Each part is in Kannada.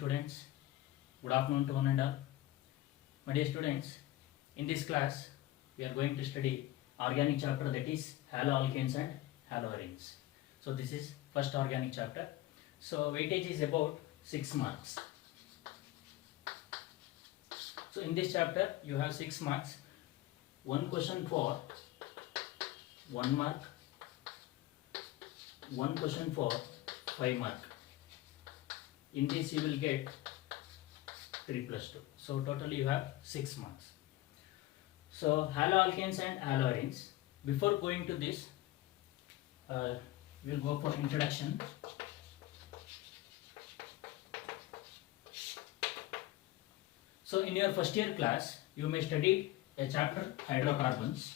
students, good afternoon to one and all. My dear students, in this class we are going to study organic chapter, that is haloalkanes and haloarenes. So this is first organic chapter. So weightage is about 6 marks. So in this chapter you have 6 marks. One question for 1 mark, one question for 5 mark. In this you will get 3 plus 2. So totally you have 6 marks. So haloalkanes and haloarenes. Before going to this, we will go for introduction. So in your first year class, you may study a chapter hydrocarbons.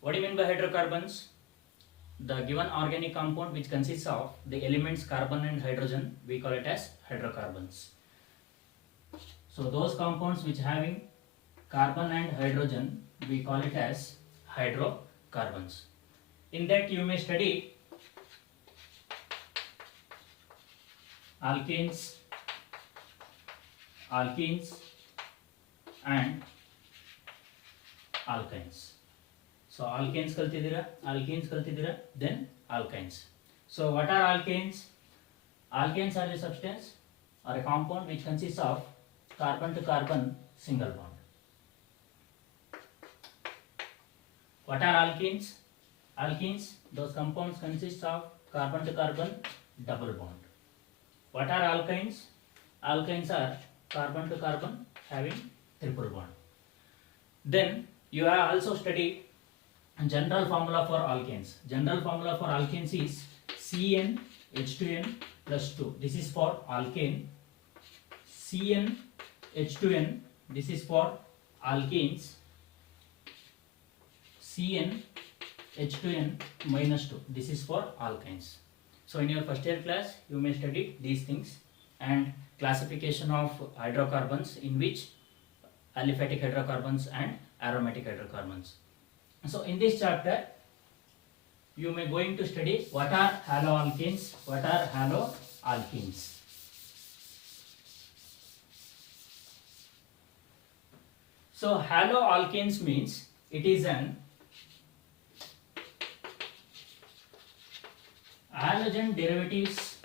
What do you mean by hydrocarbons? The given organic compound which consists of the elements carbon and hydrogen, we call it as hydrocarbons. So those compounds which having carbon and hydrogen, we call it as hydrocarbons. In that you may study alkanes, alkenes and alkynes. So alkanes kaltidira, then alkynes. So what are alkanes? Alkanes are a substance or a compound which consists of carbon to carbon single bond. What are alkenes? Alkenes, those compounds consist of carbon to carbon double bond. What are alkynes? Alkynes are carbon to carbon having triple bond. Then you have also studied general formula for alkanes. General formula for alkanes is CnH2n plus 2. This is for alkane. CnH2n, this is for alkenes. CnH2n minus 2, this is for alkynes. So in your first year class, you may study these things and classification of hydrocarbons, in which aliphatic hydrocarbons and aromatic hydrocarbons. So in this chapter, you may going to study what are haloalkanes, what are haloalkenes. So haloalkanes means it is an halogen derivatives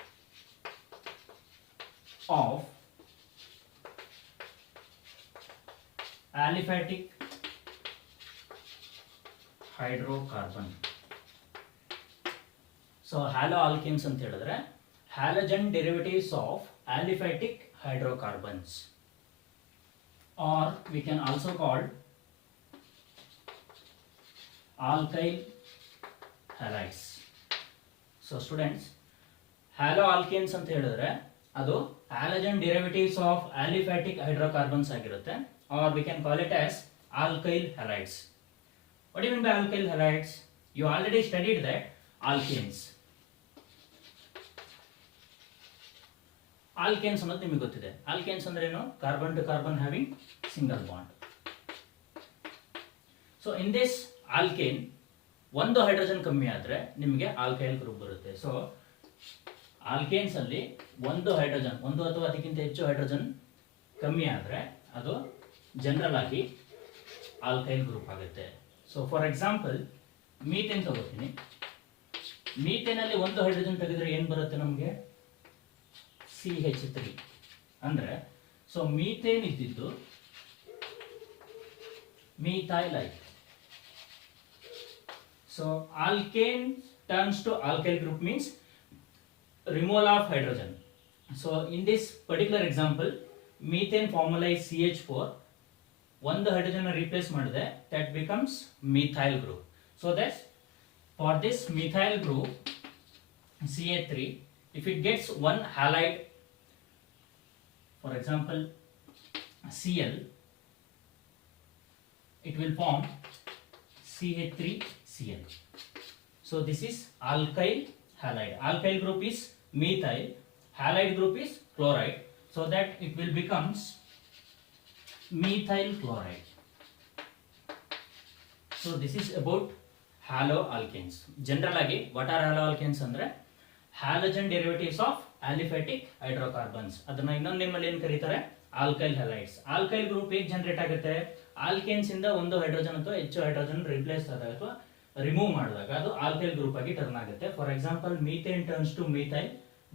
of aliphatic hydrocarbon. So haloalkanes anta helidre halogen derivatives of aliphatic hydrocarbons, or we can also call alkyl halides. So students, haloalkanes anta helidre adu halogen derivatives of aliphatic hydrocarbons agirutte, or we can call it as alkyl halides. What do you mean by alkyl halides? You already studied that alkanes. Alkanes ಅನ್ನೋದು ನಿಮಗೆ ಗೊತ್ತಿದೆ. Alkanes ಅಂದ್ರೆ ಏನು? Carbon to carbon having single bond. So in this alkane, ಒಂದು ಹೈಡ್ರೋಜನ್ ಕಮ್ಮಿ ಆದ್ರೆ ನಿಮಗೆ ಆಲ್ಕೈಲ್ ಗ್ರೂಪ್ ಬರುತ್ತೆ. ಸೊ ಆಲ್ಕೇನ್ಸ್ ಅಲ್ಲಿ ಒಂದು ಹೈಡ್ರೋಜನ್, ಒಂದು ಅಥವಾ ಅದಕ್ಕಿಂತ ಹೆಚ್ಚು ಹೈಡ್ರೋಜನ್ ಕಮ್ಮಿ ಆದ್ರೆ ಅದು ಜನರಲ್ ಆಗಿ ಆಲ್ಕೈಲ್ ಗ್ರೂಪ್ ಆಗುತ್ತೆ. ಸೊ ಫಾರ್ ಎಕ್ಸಾಂಪಲ್ ಮೀಥೇನ್ ತಗೋತೀನಿ. ಮೀಥೇನ್ ಅಲ್ಲಿ ಒಂದು ಹೈಡ್ರೋಜನ್ ತೆಗೆದ್ರೆ ಏನು ಬರುತ್ತೆ ನಮಗೆ? CH3 ಅಂದ್ರೆ ಸೊ ಮೀಥೇನ್ ಇದ್ದಿದ್ದು methyl ಆಯ್ತು. So alkane turns to alkyl group means removal of hydrogen. So in this particular example, methane formula is CH4. ಒಂದು ಹೈಡ್ರೋಜನ್ replace ಮಾಡಿದೆ, that becomes methyl group. So that for this methyl group CH3, if it gets one halide, for example Cl, it will form CH3Cl. So this is alkyl halide. Alkyl group is methyl, halide group is chloride, so that it will becomes methyl chloride. So this is about hello alkanes. General ಆಗಿ ವಾಟ್ ಆರ್ ಹ್ಯಾಲೋ ಆಲ್ಕೇನ್ಸ್ ಅಂದ್ರೆ halogen derivatives of aliphatic hydrocarbons. ಅದನ್ನ ಇನ್ನೊಂದು ನಿಮ್ಮಲ್ಲಿ ಏನು ಕರೀತಾರೆ, ಆಲ್ಕೈಲ್ ಹ್ಯಾಲೈಡ್ಸ್. ಆಲ್ಕೈಲ್ ಗ್ರೂಪ್ ಹೇಗೆ ಜನರೇಟ್ ಆಗುತ್ತೆ, ಆಲ್ಕೇನ್ಸ್ ಇಂದ ಒಂದು ಹೈಡ್ರೋಜನ್ ಅಥವಾ ಹೆಚ್ಚು ಹೈಡ್ರೋಜನ್ ರಿಪ್ಲೇಸ್ ಆದಾಗ ಅಥವಾ ರಿಮೂವ್ ಮಾಡಿದಾಗ ಅದು ಆಲ್ಕೈಲ್ ಗ್ರೂಪ್ ಆಗಿ ಟರ್ನ್ ಆಗುತ್ತೆ. For example methane turns to methyl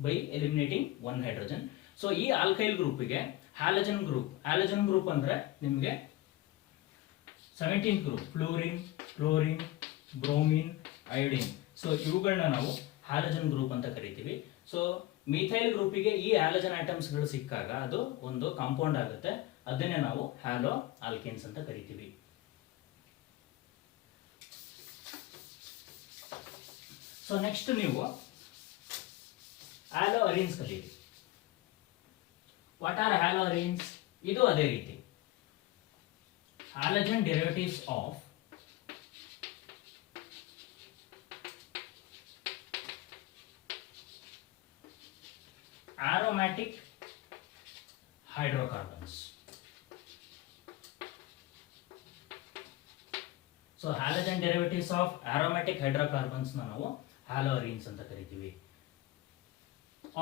by eliminating one hydrogen. So ಈ ಆಲ್ಕೈಲ್ ಗ್ರೂಪ್ಗೆ ಹ್ಯಾಲೋಜನ್ ಗ್ರೂಪ್ ಅಂದ್ರೆ ನಿಮಗೆ 17th group fluorine, chlorine, bromine, iodine. So ಇವುಗಳನ್ನ ನಾವು ಹ್ಯಾಲೋಜನ್ ಗ್ರೂಪ್ ಅಂತ ಕರಿತೀವಿ. ಸೊ ಮಿಥೈಲ್ ಗ್ರೂಪಿಗೆ ಈ ಹ್ಯಾಲೋಜನ್ ಐಟಮ್ಸ್ಗಳು ಸಿಕ್ಕಾಗ ಅದು ಒಂದು ಕಾಂಪೌಂಡ್ ಆಗುತ್ತೆ, ಅದನ್ನೇ ನಾವು ಹ್ಯಾಲೋ ಆಲ್ಕೇನ್ಸ್ ಅಂತ ಕರಿತೀವಿ. ಸೊ ನೆಕ್ಸ್ಟ್ ನೀವು ಹ್ಯಾಲೋ ಅರೀನ್ಸ್ ಕಲೀರಿ. What are halo arenes? ಇದು ಅದೇ ರೀತಿ halogen derivatives of aromatic hydrocarbons. So halogen derivatives of aromatic hydrocarbons na ನಾವು haloarenes ಅಂತ ಕರಿತೀವಿ.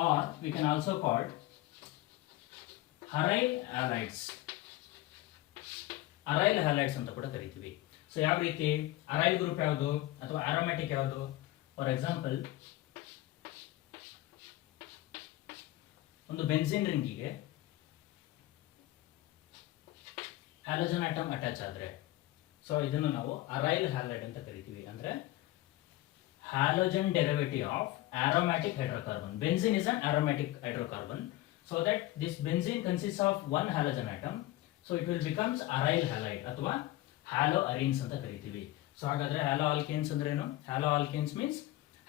Or we can also call aryl halides. Aryl halides ಅಂತ ಕೂಡ ಕರಿತೀವಿ. ಸೊ ಯಾವ ರೀತಿ, ಅರೈಲ್ ಗ್ರೂಪ್ ಯಾವುದು ಅಥವಾ ಆರೋಮ್ಯಾಟಿಕ್ ಯಾವುದು? ಫಾರ್ ಎಕ್ಸಾಂಪಲ್ ಒಂದು ಬೆನ್ಸಿನ್ ರಿಂಗಿಗೆ ಹ್ಯಾಲೋಜನ್ ಆಟಮ್ ಅಟ್ಯಾಚ್ ಆದ್ರೆ ಸೊ ಇದನ್ನು ನಾವು ಅರೈಲ್ ಹ್ಯಾಲೈಡ್ ಅಂತ ಕರಿತೀವಿ. ಅಂದ್ರೆ halogen derivative of aromatic hydrocarbon. Benzene is an aromatic hydrocarbon. So that this benzene consists of one halogen atom. So it will becomes aryl halide ಅಥವಾ haloarenes ಅಂತ ಕರಿತೀವಿ. ಸೊ ಹಾಗಾದ್ರೆ halo alkanes ಅಂದ್ರೆ ಏನು? Halo alkanes means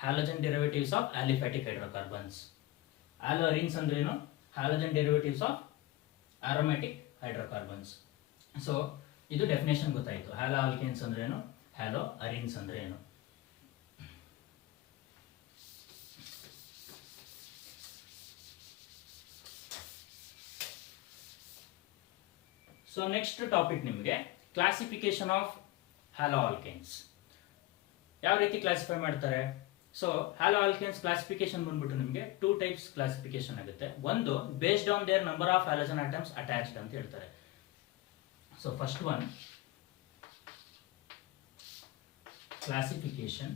halogen derivatives of aliphatic hydrocarbons. Haloarenes ಅಂದ್ರೆ ಏನು? Halogen derivatives of aromatic hydrocarbons. So ಇದು ಡೆಫಿನೇಷನ್ ಗೊತ್ತಾಯಿತು. halo alkanes ಅಂದ್ರೆ ಏನು, haloarenes ಅಂದ್ರೆ ಏನು. ಸೊ ನೆಕ್ಸ್ಟ್ ಟಾಪಿಕ್ ನಿಮಗೆ ಕ್ಲಾಸಿಫಿಕೇಶನ್ ಆಫ್ ಹ್ಯಾಲೋ ಆಲ್ಕೇನ್ಸ್. ಯಾವ ರೀತಿ ಕ್ಲಾಸಿಫೈ ಮಾಡ್ತಾರೆ? ಸೊ ಹ್ಯಾಲೋ ಆಲ್ಕೇನ್ಸ್ ಕ್ಲಾಸಿಫಿಕೇಶನ್ ಬಂದ್ಬಿಟ್ಟು ನಿಮಗೆ 2 ಟೈಪ್ಸ್ ಕ್ಲಾಸಿಫಿಕೇಶನ್ ಆಗುತ್ತೆ. ಒಂದು based on there number of halogen atoms attached ಅಂತ ಹೇಳ್ತಾರೆ. So first one classification.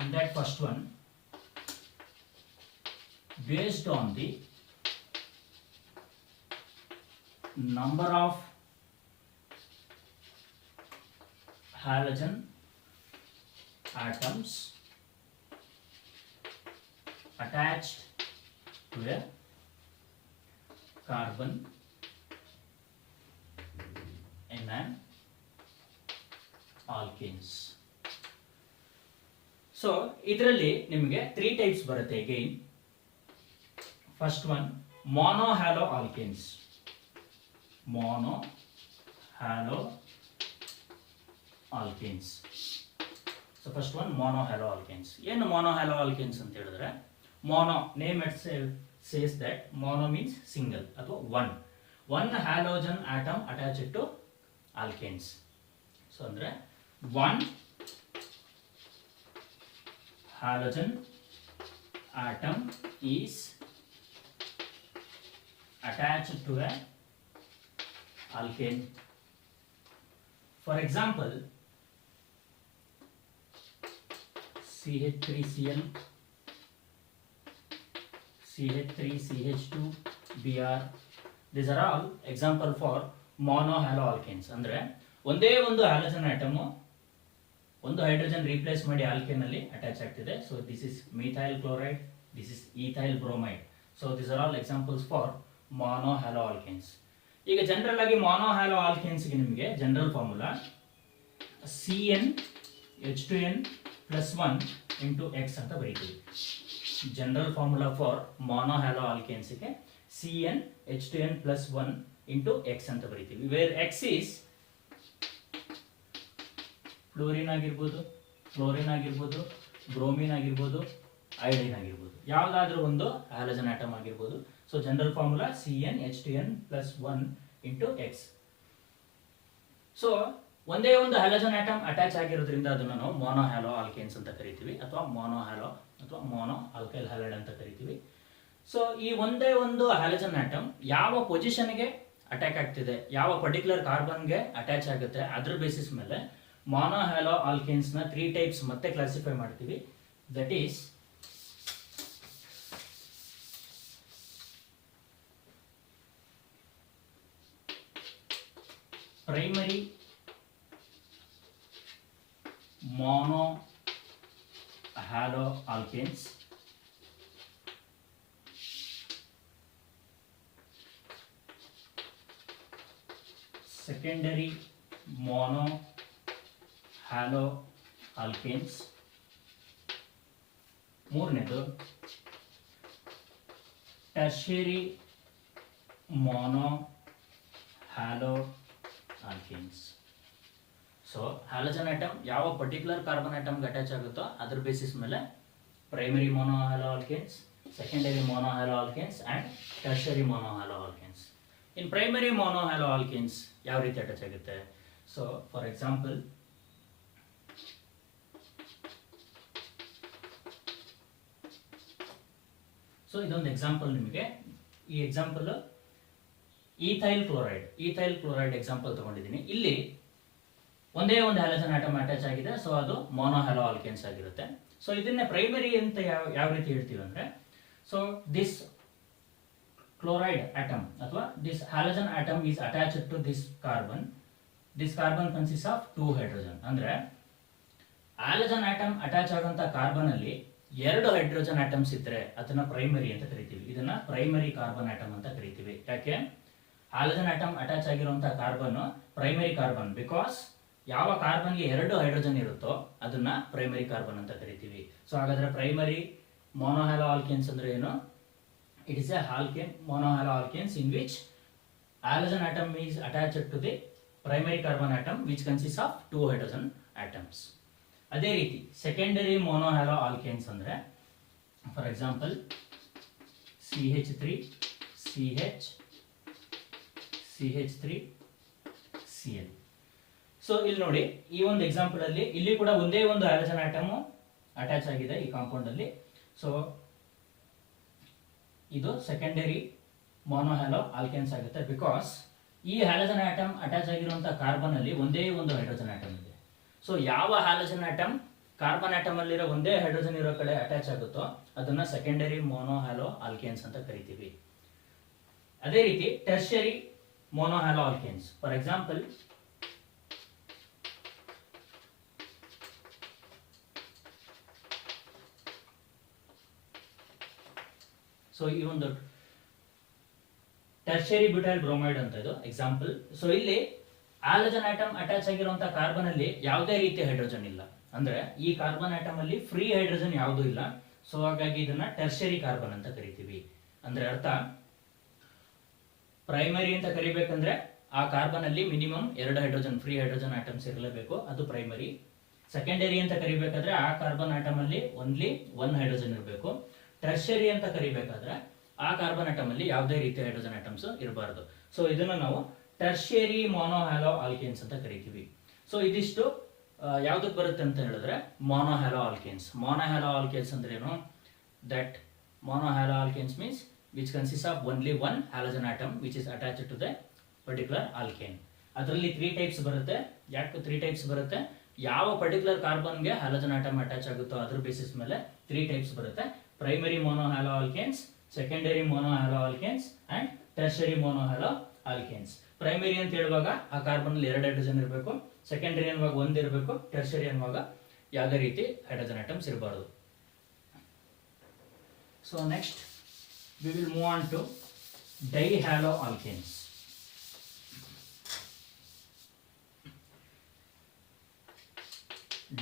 In that first one based on the number of halogen atoms attached to a carbon in an alkanes. So ಇದರಲ್ಲಿ ನಿಮಗೆ 3 ಟೈಪ್ಸ್ ಬರುತ್ತೆ again. First one mono halo alkanes. mono halo alkanes. So first one mono halo alkanes. ಏನು mono halo alkanes ಅಂತ ಹೇಳಿದ್ರೆ, mono name itself says that mono means single ಅಥವಾ one halogen atom attached to alkanes. So ಅಂದ್ರೆ one halogen atom is attached to a alkane. For example, CH3Cl, CH3CH2, Br. These are all example for mono halo alkanes. ಅಂದ್ರೆ ಒಂದೇ ಒಂದು ಹ್ಯಾಲೋಜನ್ ಆಟಮ್ ಒಂದು ಹೈಡ್ರೋಜನ್ ರೀಪ್ಲೇಸ್ ಮಾಡಿ ಆಲ್ಕೇನ್ ಅಲ್ಲಿ ಅಟ್ಯಾಚ್ ಆಗ್ತಿದೆ. So this is methyl chloride, this is ethyl bromide. So this are all examples for mono halo alkanes. ಈಗ ಜನರಲ್ ಆಗಿ mono halo alkanes ಗೆ ನಿಮಗೆ general formula CnH2n+1 into X ಅಂತ ಬರೀತೀವಿ. General formula for mono halo alkanes ಗೆ CnH2n+1 into X ಅಂತ ಬರೀತೀವಿ. ವೇರ್ X is ಫ್ಲೋರಿನ್ ಆಗಿರ್ಬೋದು, ಕ್ಲೋರಿನ್ ಆಗಿರ್ಬೋದು, ಬ್ರೋಮಿನ್ ಆಗಿರ್ಬೋದು, ಐಡಿನ್ ಆಗಿರ್ಬೋದು, ಯಾವುದಾದ್ರೂ ಒಂದು ಹ್ಯಾಲೋಜನ್ ಆಟಮ್ ಆಗಿರ್ಬೋದು. So general formula CnH2n+1 into X. So ಒಂದೇ ಒಂದು ಹ್ಯಾಲಜನ್ ಆಟಮ್ ಅಟ್ಯಾಚ್ ಆಗಿರೋದ್ರಿಂದ ಅದನ್ನು ನಾವು ಮೋನೋ ಹ್ಯಾಲೋ ಆಲ್ಕೇನ್ಸ್ ಅಂತ ಕರಿತೀವಿ, ಅಥವಾ ಮೋನೋ ಹ್ಯಾಲೋ ಅಥವಾ ಮೋನೋ ಆಲ್ಕೈಲ್ ಹ್ಯಾಲೈಡ್ ಅಂತ ಕರಿತೀವಿ. ಸೊ ಈ ಒಂದೇ ಒಂದು ಹ್ಯಾಲಜನ್ ಆಟಮ್ ಯಾವ ಪೊಸಿಷನ್ಗೆ ಅಟ್ಯಾಕ್ ಆಗ್ತಿದೆ, ಯಾವ ಪರ್ಟಿಕ್ಯುಲರ್ ಕಾರ್ಬನ್ಗೆ ಅಟ್ಯಾಚ್ ಆಗುತ್ತೆ, ಅದ್ರ ಬೇಸಿಸ್ ಮೇಲೆ ಮೋನೋ ಹ್ಯಾಲೋ ಆಲ್ಕೇನ್ಸ್ ನ 3 ಟೈಪ್ಸ್ ಮತ್ತೆ ಕ್ಲಾಸಿಫೈ ಮಾಡ್ತೀವಿ. That is primary mono halo alkanes, secondary mono halo alkanes, ಮೂರನೇದು tertiary mono halo alkanes. So halogen atom ಯಾವ ಪರ್ಟಿಕ್ಯುಲರ್ ಕಾರ್ಬನ್ ಆಟಮ್ಗೆ ಅಟ್ಯಾಚ್ ಆಗುತ್ತೋ ಅದ್ರ ಬೇಸಿಸ್ ಮೇಲೆ primary mono halo alkanes, secondary mono halo alkanes and tertiary mono halo alkanes. In primary mono halo alkanes ಯಾವ ರೀತಿ ಅಟ್ಯಾಚ್ ಆಗುತ್ತೆ? ಸೊ ಫಾರ್ ಎಕ್ಸಾಂಪಲ್, ಸೊ ಇದೊಂದು ಎಕ್ಸಾಂಪಲ್ ನಿಮಗೆ. ಈ ಎಕ್ಸಾಂಪಲ್ ಈಥೈಲ್ ಕ್ಲೋರೈಡ್ ಎಕ್ಸಾಂಪಲ್ ತಗೊಂಡಿದ್ದೀನಿ. ಇಲ್ಲಿ ಒಂದೇ ಒಂದು ಹ್ಯಾಲಜನ್ ಆಟಮ್ ಅಟ್ಯಾಚ್ ಆಗಿದೆ, ಸೊ ಅದು ಮೋನೋ ಹ್ಯಾಲೋ ಆಲ್ಕೇನ್ಸ್ ಆಗಿರುತ್ತೆ. ಸೊ ಇದನ್ನೇ ಪ್ರೈಮರಿ ಅಂತ ಯಾವ ರೀತಿ ಹೇಳ್ತೀವಿ ಅಂದ್ರೆ, ಸೊ ದಿಸ್ ಕ್ಲೋರೈಡ್ ಆಟಮ್ ಅಥವಾ this halogen atom is attached to this carbon consist of 2 hydrogen. ಅಂದ್ರೆ ಹ್ಯಾಲಜನ್ ಆಟಮ್ ಅಟ್ಯಾಚ್ ಆಗುವಂತ ಕಾರ್ಬನ್ ಅಲ್ಲಿ 2 ಹೈಡ್ರೋಜನ್ ಆಟಮ್ಸ್ ಇದ್ರೆ ಅದನ್ನ ಪ್ರೈಮರಿ ಅಂತ ಕರಿತೀವಿ. ಇದನ್ನ ಪ್ರೈಮರಿ ಕಾರ್ಬನ್ ಆಟಮ್ ಅಂತ ಕರಿತೀವಿ. ಯಾಕೆ? ಹ್ಯಾಲಜನ್ ಆಟಮ್ ಅಟ್ಯಾಚ್ ಆಗಿರುವಂತಹ ಕಾರ್ಬನ್ ಪ್ರೈಮರಿ ಕಾರ್ಬನ್, ಬಿಕಾಸ್ ಯಾವ ಕಾರ್ಬನ್ಗೆ 2 ಹೈಡ್ರೋಜನ್ ಇರುತ್ತೋ ಅದನ್ನ ಪ್ರೈಮರಿ ಕಾರ್ಬನ್ ಅಂತ ಕರಿತೀವಿ. ಸೊ ಹಾಗಾದ್ರೆ ಪ್ರೈಮರಿ ಮೋನೋಹ್ಯಾಲೋ ಆಲ್ಕೇನ್ಸ್ ಅಂದ್ರೆ ಏನು? It is A monohalo alkanes in which halogen atom is attached to the primary carbon atom which consists of 2 hydrogen atoms. ಅದೇ ರೀತಿ ಸೆಕೆಂಡರಿ ಮೋನೋಹ್ಯಾಲೋ ಆಲ್ಕೇನ್ಸ್ ಅಂದ್ರೆ, for example CH3 CH CH3 Cl. So ಇಲ್ಲಿ ನೋಡಿ, ಈ ಒಂದು ಎಕ್ಸಾಂಪಲ್ ಅಲ್ಲಿ ಇಲ್ಲಿ ಕೂಡ ಒಂದೇ ಒಂದು ಹ್ಯಾಲಜನ್ ಆಟಮ್ ಅಟ್ಯಾಚ್ ಆಗಿದೆ ಈ ಕಾಂಪೌಂಡ್ ಅಲ್ಲಿ. ಸೊ ಇದು ಸೆಕೆಂಡರಿ ಮೋನೋಹ್ಯಾಲೋ ಆಲ್ಕೇನ್ಸ್ ಆಗುತ್ತೆ, ಬಿಕಾಸ್ ಈ ಹ್ಯಾಲಜನ್ ಆಟಮ್ ಅಟ್ಯಾಚ್ ಆಗಿರುವಂತಹ ಕಾರ್ಬನ್ ಅಲ್ಲಿ ಒಂದೇ ಒಂದು ಹೈಡ್ರೋಜನ್ ಆಟಮ್ ಇದೆ. ಸೊ ಯಾವ ಹ್ಯಾಲಜನ್ ಆಟಮ್ ಕಾರ್ಬನ್ ಆಟಮ್ ಅಲ್ಲಿರೋ ಒಂದೇ ಹೈಡ್ರೋಜನ್ ಇರೋ ಕಡೆ ಅಟ್ಯಾಚ್ ಆಗುತ್ತೋ ಅದನ್ನ ಸೆಕೆಂಡರಿ ಮೋನೋಹ್ಯಾಲೋ ಆಲ್ಕೇನ್ಸ್ ಅಂತ ಕರಿತೀವಿ. ಅದೇ ರೀತಿ tertiary monohalo alkanes, for example so ಈ ಒಂದು ಟರ್ಷರಿ ಬ್ಯೂಟೈಲ್ ಬ್ರೋಮೈಡ್ ಅಂತ ಇದು ಎಕ್ಸಾಂಪಲ್. ಸೊ ಇಲ್ಲಿ ಹ್ಯಾಲಜನ್ ಆಟಮ್ ಅಟ್ಯಾಚ್ ಆಗಿರುವಂತಹ ಕಾರ್ಬನ್ ಅಲ್ಲಿ ಯಾವುದೇ ರೀತಿಯ ಹೈಡ್ರೋಜನ್ ಇಲ್ಲ, ಅಂದ್ರೆ ಈ ಕಾರ್ಬನ್ ಆಟಮ್ ಅಲ್ಲಿ ಫ್ರೀ ಹೈಡ್ರೋಜನ್ ಯಾವುದೂ ಇಲ್ಲ. ಸೊ ಹಾಗಾಗಿ ಇದನ್ನ ಟರ್ಷರಿ ಕಾರ್ಬನ್ ಅಂತ ಕರಿತೀವಿ. ಅಂದ್ರೆ ಅರ್ಥ, ಪ್ರೈಮರಿ ಅಂತ ಕರಿಬೇಕಂದ್ರೆ ಆ ಕಾರ್ಬನ್ ಅಲ್ಲಿ minimum 2 hydrogen free hydrogen atoms ಇರಲೇಬೇಕು, ಅದು ಪ್ರೈಮರಿ. ಸೆಕೆಂಡರಿ ಅಂತ ಕರಿಬೇಕಾದ್ರೆ ಆ ಕಾರ್ಬನ್ ಆಟಮ್ ಅಲ್ಲಿ ಓನ್ಲಿ 1 ಹೈಡ್ರೋಜನ್ ಇರಬೇಕು. ಟರ್ಷರಿ ಅಂತ ಕರಿಬೇಕಾದ್ರೆ ಆ ಕಾರ್ಬನ್ ಆಟಮ್ ಅಲ್ಲಿ ಯಾವುದೇ ರೀತಿಯ ಹೈಡ್ರೋಜನ್ ಆಟಮ್ಸ್ ಇರಬಾರದು. ಸೊ ಇದನ್ನ ನಾವು ಟರ್ಷಿಯರಿ ಮೋನೋಹ್ಯಾಲೋ ಆಲ್ಕೇನ್ಸ್ ಅಂತ ಕರಿತೀವಿ. ಸೊ ಇದಿಷ್ಟು ಯಾವ್ದಕ್ಕೆ ಬರುತ್ತೆ ಅಂತ ಹೇಳಿದ್ರೆ ಮೋನೋಹ್ಯಾಲೋ ಆಲ್ಕೇನ್ಸ್. ಮೋನೋಹ್ಯಾಲೋ ಆಲ್ಕೇನ್ಸ್ ಅಂದ್ರೆ ಏನು? That monohalo alkanes means which consist of only 1 halogen atom which is attached to the particular alkane. ಅದರಲ್ಲಿ 3 ಟೈಪ್ಸ್ ಬರುತ್ತೆ. ಯಾಕೆ 3 ಟೈಪ್ಸ್ ಬರುತ್ತೆ? ಯಾವ ಪರ್ಟಿಕ್ಯುಲರ್ ಕಾರ್ಬನ್ಗೆ ಹ್ಯಾಲಜನ್ ಆಟಮ್ ಅಟ್ಯಾಚ್ ಆಗುತ್ತೋ ಅದ್ರ ಬೇಸಿಸ್ ಮೇಲೆ 3 ಟೈಪ್ಸ್ ಬರುತ್ತೆ. Primary monohalo alkanes, secondary monohalo alkanes and tertiary monohalo alkanes. Primary ಅಂತ ಹೇಳುವಾಗ ಆ ಕಾರ್ಬನ್ ಅಲ್ಲಿ 2 ಹೈಡ್ರೋಜನ್ ಇರಬೇಕು, ಸೆಕೆಂಡರಿ ಅನ್ನುವಾಗ 1 ಇರಬೇಕು, ಟರ್ಷರಿ ಅನ್ನುವಾಗ ಯಾವುದೇ ರೀತಿ ಹೈಡ್ರೋಜನ್ ಆಟಮ್ಸ್ ಇರಬಾರದು. So next we will move on to dihalo alkanes.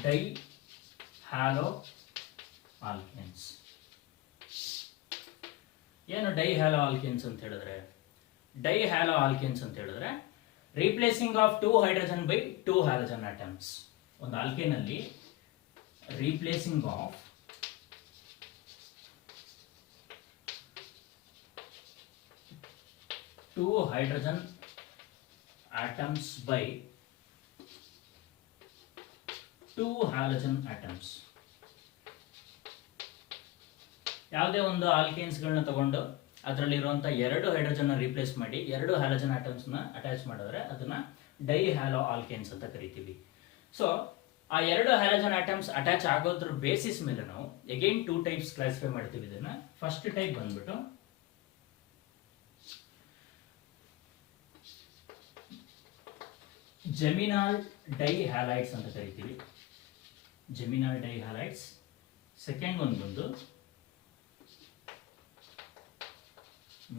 Dihalo alkanes. ಏನು ಡೈಹ್ಯಾಲೋ ಆಲ್ಕೇನ್ಸ್ ಅಂತ ಹೇಳಿದ್ರೆ? ಡೈಹ್ಯಾಲೋ ಆಲ್ಕೇನ್ಸ್ ಅಂತ ಹೇಳಿದ್ರೆ replacing of 2 hydrogen by 2 halogen atoms. ಒಂದು ಆಲ್ಕೇನ್ ಅಲ್ಲಿ replacing of 2 hydrogen atoms by 2 halogen atoms. ಯಾವುದೇ ಒಂದು ಆಲ್ಕೇನ್ಸ್ಗಳನ್ನ ತಗೊಂಡು ಅದರಲ್ಲಿರುವಂಥ 2 ಹೈಡ್ರೋಜನ್ ರೀಪ್ಲೇಸ್ ಮಾಡಿ 2 ಹ್ಯಾಲಜನ್ ಆಟಮ್ಸ್ನ ಅಟ್ಯಾಚ್ ಮಾಡಿದ್ರೆ ಅದನ್ನ ಡೈ ಹ್ಯಾಲೋ ಆಲ್ಕೇನ್ಸ್ ಅಂತ ಕರಿತೀವಿ. ಸೊ ಆ 2 ಹ್ಯಾಲಜನ್ ಆಟಮ್ಸ್ ಅಟ್ಯಾಚ್ ಆಗೋದ್ರ ಬೇಸಿಸ್ ಮೇಲೆ ನಾವು ಅಗೈನ್ 2 ಟೈಪ್ಸ್ ಕ್ಲಾಸಿಫೈ ಮಾಡ್ತೀವಿ ಇದನ್ನ. ಫಸ್ಟ್ ಟೈಪ್ ಬಂದ್ಬಿಟ್ಟು ಜೆಮಿನಾಲ್ ಡೈ ಹ್ಯಾಲೈಡ್ಸ್ ಅಂತ ಕರಿತೀವಿ. ಜೆಮಿನಾಲ್ ಡೈ ಹ್ಯಾಲೈಡ್ಸ್. ಸೆಕೆಂಡ್ ಒಂದು ಬಂದು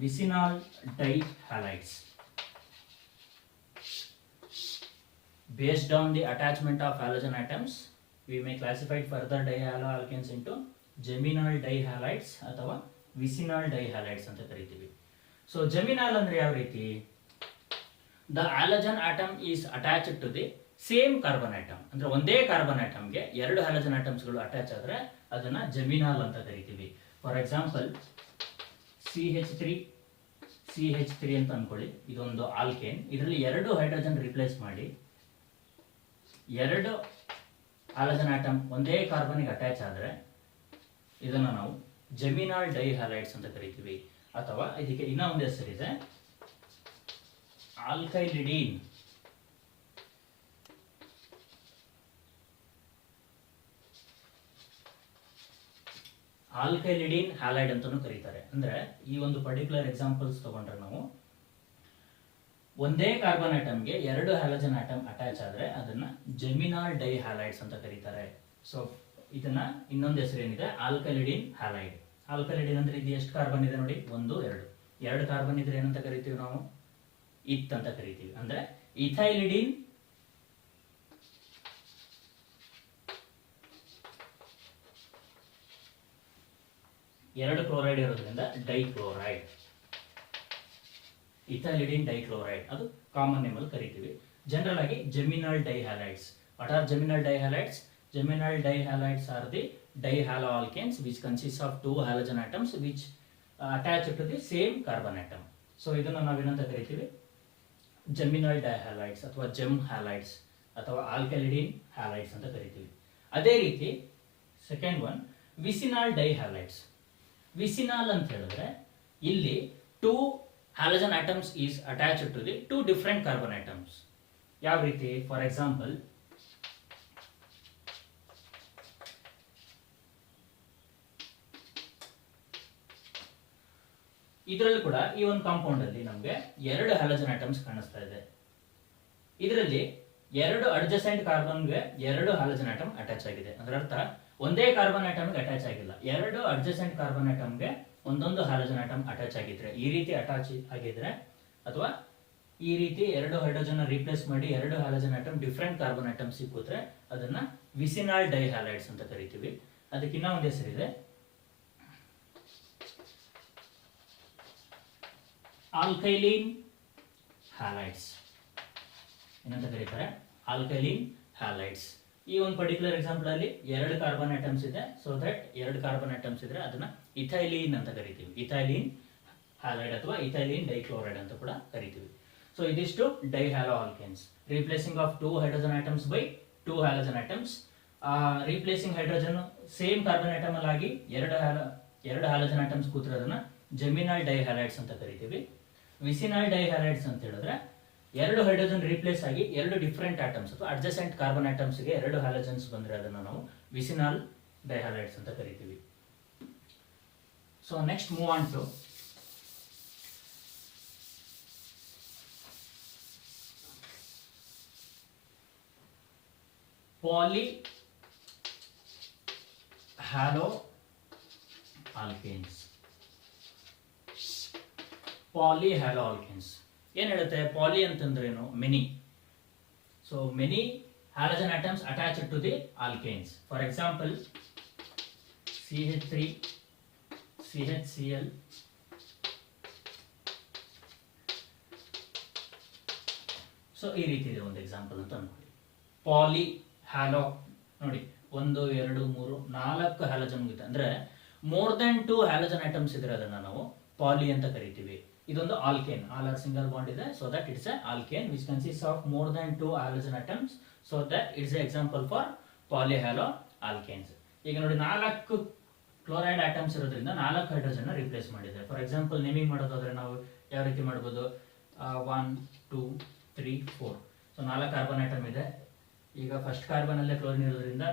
vicinal di halides. Based on the attachment of halogen atoms, we may classify further dihaloalkanes into geminal dihalides ಅಥವಾ vicinal dihalides ಅಂತ ಕರಿತೀವಿ. So geminal ಅಂದ್ರೆ ಯಾವ ರೀತಿ? The halogen atom is attached to the same carbon atom. ಅಂದ್ರೆ ಒಂದೇ ಕಾರ್ಬನ್ ಆಟಮ್ಗೆ 2 ಹ್ಯಾಲಜನ್ ಆಟಮ್ಸ್ಗಳು ಅಟ್ಯಾಚ್ ಆದ್ರೆ ಅದನ್ನ ಜೆಮಿನಾಲ್ ಅಂತ ಕರಿತೀವಿ. ಫಾರ್ ಎಕ್ಸಾಂಪಲ್ CH3 ಅಂತ ಅನ್ಕೊಳ್ಳಿ, ಇದೊಂದು ಆಲ್ಕೇನ್. ಇದರಲ್ಲಿ 2 ಹೈಡ್ರೋಜನ್ ರಿಪ್ಲೇಸ್ ಮಾಡಿ 2 ಹ್ಯಾಲಜನ್ ಆಟಮ್ ಒಂದೇ ಕಾರ್ಬನ್ಗೆ ಅಟ್ಯಾಚ್ ಆದರೆ ಇದನ್ನು ನಾವು ಜೆಮಿನಾಲ್ ಡೈ ಹ್ಯಾಲೈಡ್ಸ್ ಅಂತ ಕರಿತೀವಿ. ಅಥವಾ ಇದಕ್ಕೆ ಇನ್ನೂ ಒಂದು ಹೆಸರಿದೆ, ಆಲ್ಕೈಲಿಡೀನ್. ಆಲ್ಕೈಲಿಡೀನ್ ಹ್ಯಾಲೈಡ್ ಅಂತಾನೂ ಕರೀತಾರೆ. ಅಂದ್ರೆ ಈ ಒಂದು ಪರ್ಟಿಕ್ಯುಲರ್ ಎಕ್ಸಾಂಪಲ್ಸ್ ತಗೊಂಡ್ರೆ ನಾವು ಒಂದೇ ಕಾರ್ಬನ್ ಆಟಮ್ಗೆ 2 ಹ್ಯಾಲಜನ್ ಆಟಮ್ ಅಟ್ಯಾಚ್ ಆದ್ರೆ ಅದನ್ನ ಜೆಮಿನಾಲ್ ಡೈ ಹ್ಯಾಲೈಡ್ಸ್ ಅಂತ ಕರೀತಾರೆ. ಸೊ ಇದನ್ನ ಇನ್ನೊಂದು ಹೆಸರು ಏನಿದೆ, ಆಲ್ಕಲಿಡಿನ್ ಹ್ಯಾಲೈಡ್. ಆಲ್ಕಲಿಡಿನ್ ಅಂದ್ರೆ ಇದು ಎಷ್ಟು ಕಾರ್ಬನ್ ಇದೆ ನೋಡಿ, 1 2 ಕಾರ್ಬನ್ ಇದ್ರೆ ಏನಂತ ಕರಿತೀವಿ ನಾವು, ಇತ್ ಅಂತ ಕರಿತೀವಿ. ಅಂದ್ರೆ ಇಥೈಲಿಡಿನ್ ಎರಡು ಕ್ಲೋರೈಡ್ ಇರೋದ್ರಿಂದ ಡೈಕ್ಲೋರೈಡ್, ಇಥೈಲಿಡಿನ್ ಡೈಕ್ಲೋರೈಡ್, ಅದು ಕಾಮನ್ ನೇಮ್ ಅಲ್ಲಿ ಕರಿತೀವಿ. ಜನರಲ್ ಆಗಿ geminal dihalides. What are geminal dihalides? Geminal dihalides are the dihaloalkanes which consists of 2 halogen atoms which attach to the same carbon atom. So ಇದನ್ನು ನಾವೇನಂತ ಕರಿತೀವಿ, ಜೆಮಿನಾಲ್ ಡೈಹ್ಯಾಲೈಡ್ಸ್ ಅಥವಾ ಜೆಮ್ ಹ್ಯಾಲೈಡ್ಸ್ ಅಥವಾ ಆಲ್ಕಲಿಡಿನ್ ಹ್ಯಾಲೈಡ್ಸ್ ಅಂತ ಕರಿತೀವಿ. ಅದೇ ರೀತಿ ಸೆಕೆಂಡ್ ಒನ್ ವಿಸಿನಾಲ್ ಡೈಹ್ಯಾಲೈಡ್ಸ್. ವಿಸಿನಾಲ್ ಅಂತ ಹೇಳಿದ್ರೆ ಇಲ್ಲಿ 2 halogen atoms is attached to the 2 different carbon atoms. ಯಾವ ರೀತಿ? ಫಾರ್ ಎಕ್ಸಾಂಪಲ್ ಇದರಲ್ಲಿ ಕೂಡ ಈ ಒಂದು ಕಾಂಪೌಂಡ್ ಅಲ್ಲಿ ನಮಗೆ 2 ಹ್ಯಾಲಜನ್ ಆಟಮ್ಸ್ ಕಾಣಿಸ್ತಾ ಇದೆ. ಇದರಲ್ಲಿ 2 ಅಡ್ಜಸೆಂಟ್ ಕಾರ್ಬನ್ಗೆ 2 ಹ್ಯಾಲಜನ್ ಆಟಮ್ ಅಟ್ಯಾಚ್ ಆಗಿದೆ. ಅದರ ಅರ್ಥ ಒಂದೇ ಕಾರ್ಬನ್ ಆಟಮ್ಗೆ ಅಟ್ಯಾಚ್ ಆಗಿಲ್ಲ, 2 ಅಡ್ಜಸೆಂಟ್ ಕಾರ್ಬನ್ ಆಟಮ್ಗೆ ಒಂದೊಂದು ಹ್ಯಾಲಜನ್ ಆಟಮ್ ಅಟ್ಯಾಚ್ ಆಗಿದ್ರೆ, ಈ ರೀತಿ ಅಟ್ಯಾಚ್ ಆಗಿದ್ರೆ ಅಥವಾ ಈ ರೀತಿ 2 ಹೈಡ್ರೋಜನ್ ರೀಪ್ಲೇಸ್ ಮಾಡಿ 2 halogen atom different carbon atom ಸಿಕ್ಕಿದ್ರೆ ಅದನ್ನ ವಿಸಿನಾಲ್ ಡೈಹ್ಯಾಲೈಡ್ಸ್ ಅಂತ ಕರಿತೀವಿ. ಅದಕ್ಕಿನ್ನ ಒಂದು ಹೆಸರಿದೆ, ಆಲ್ಕೈಲಿನ್ ಹ್ಯಾಲೈಡ್ಸ್. ಏನಂತ ಕರೀತಾರೆ? Alkylene halides. ಈ ಒಂದು ಪರ್ಟಿಕ್ಯುಲರ್ ಎಕ್ಸಾಂಪಲ್ ಅಲ್ಲಿ 2 ಕಾರ್ಬನ್ ಆಟಮ್ಸ್ ಇದೆ. ಸೊ ದಟ್ 2 ಕಾರ್ಬನ್ ಆಟಮ್ಸ್ ಇದ್ರೆ ಅದನ್ನ ಇಥೈಲಿನ್ ಅಂತ ಕರಿತೀವಿ. ಇಥೈಲಿನ್ ಹ್ಯಾಲೈಡ್ ಅಥವಾ ಇಥೈಲಿನ್ ಡೈಕ್ಲೋರೈಡ್ ಅಂತ ಕೂಡ ಕರಿತೀವಿ. ಸೊ ಇದಿಷ್ಟು dihaloalkanes. Replacing of 2 hydrogen atoms by 2 halogen atoms. Replacing hydrogen same carbon atom ಅಲ್ಲಿ ಆಗಿ 2 ಹ್ಯಾಲಜನ್ ಆಟಮ್ಸ್ ಕೂತಿರೋದನ್ನ ಜೆಮಿನಾಲ್ ಡೈಹ್ಯಾಲೈಡ್ಸ್ ಅಂತ ಕರಿತೀವಿ. ವಿಸಿನಾಲ್ ಡೈಹ್ಯಾಲೈಡ್ಸ್ ಅಂತ ಹೇಳಿದ್ರೆ 2 ಹೈಡ್ರೋಜನ್ ರೀಪ್ಲೇಸ್ ಆಗಿ 2 ಡಿಫರೆಂಟ್ ಆಟಮ್ಸ್ ಅಥವಾ ಅಡ್ಜಸೆಂಟ್ ಕಾರ್ಬನ್ ಆಟಮ್ಸ್ ಗೆ 2 ಹ್ಯಾಲಜನ್ಸ್ ಬಂದ್ರೆ ಅದನ್ನ ನಾವು ವಿಸಿನಾಲ್ ಡೈಹ್ಯಾಲೈಡ್ಸ್ ಅಂತ ಕರಿತೀವಿ. So next move on to polyhaloalkanes. Polyhaloalkanes ಏನ್ ಹೇಳುತ್ತೆ? ಪಾಲಿ ಅಂತಂದ್ರೇನು? Many. So many halogen atoms attached to the alkanes. For example, CH3, CHCl, so ಈ ರೀತಿ ಇದೆ ಒಂದು ಎಕ್ಸಾಂಪಲ್ ಅಂತ ಅನ್ಕೊಳ್ಳಿ. ಪಾಲಿ ಹ್ಯಾಲೋ ನೋಡಿ, 1 2 3 4 ಹ್ಯಾಲಜನ್ ಇದೆ. ಅಂದ್ರೆ ಮೋರ್ ದನ್ 2 ಹ್ಯಾಲಜನ್ ಐಟಮ್ಸ್ ಇದ್ರೆ ಅದನ್ನ ನಾವು ಪಾಲಿ ಅಂತ ಕರಿತೀವಿ. ಇದೊಂದು alkane, all are single bond ಇದೆ. So that it's a alkane which consist of more than 2 halogen atoms. So that it's a example for polyhalo alkanes. ಈಗ ನೋಡಿ 4 ಕ್ಲೋರೈಡ್ ಆಟಮ್ಸ್ ಇರೋದ್ರಿಂದ 4 ಹೈಡ್ರೋಜನ್ ರಿಪ್ಲೇಸ್ ಮಾಡಿದೆ. ಫಾರ್ ಎಕ್ಸಾಂಪಲ್ ನೇಮಿಂಗ್ ಮಾಡೋದಾದ್ರೆ ನಾವು ಯಾವ ರೀತಿ ಮಾಡ್ಬೋದು, 1 2 3 4. ಸೊ 4 ಕಾರ್ಬನ್ ಆಟಮ್ ಇದೆ. ಈಗ ಫಸ್ಟ್ ಕಾರ್ಬನ್ ಅಲ್ಲೇ ಕ್ಲೋರಿನ್ ಇರೋದ್ರಿಂದ